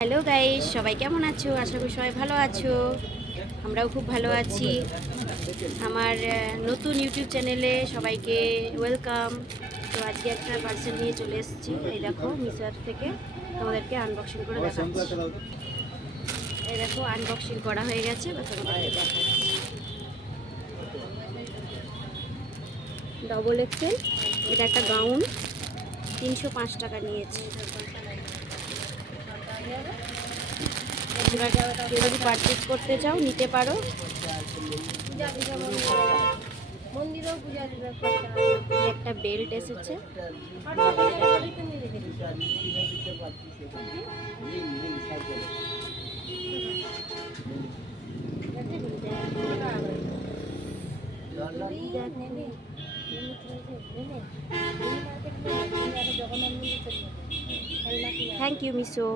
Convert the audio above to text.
Hello guys, সবাই কেমন আছো? আশা করি সবাই ভালো আছো। আমরাও খুব ভালো আছি। আমার নতুন ইউটিউব চ্যানেলে সবাইকে ওয়েলকাম। তো আজকে একটা পার্সেল নিয়ে চলে এসেছি। এই দেখো, মিশো থেকে তোমাদেরকে আনবক্সিং করে দেখাচ্ছি। এই দেখো, আনবক্সিং করা হয়ে গেছে, বা তোমাদেরকে দেখাচ্ছি। ডবল এক্সেল, এটা একটা গাউন, 305 টাকা নিয়েছে। তোমরা কেউ যদি পারচেস করতে চাও নিতে পারো। একটা বেল্ট এসেছে। Thank you Meesho.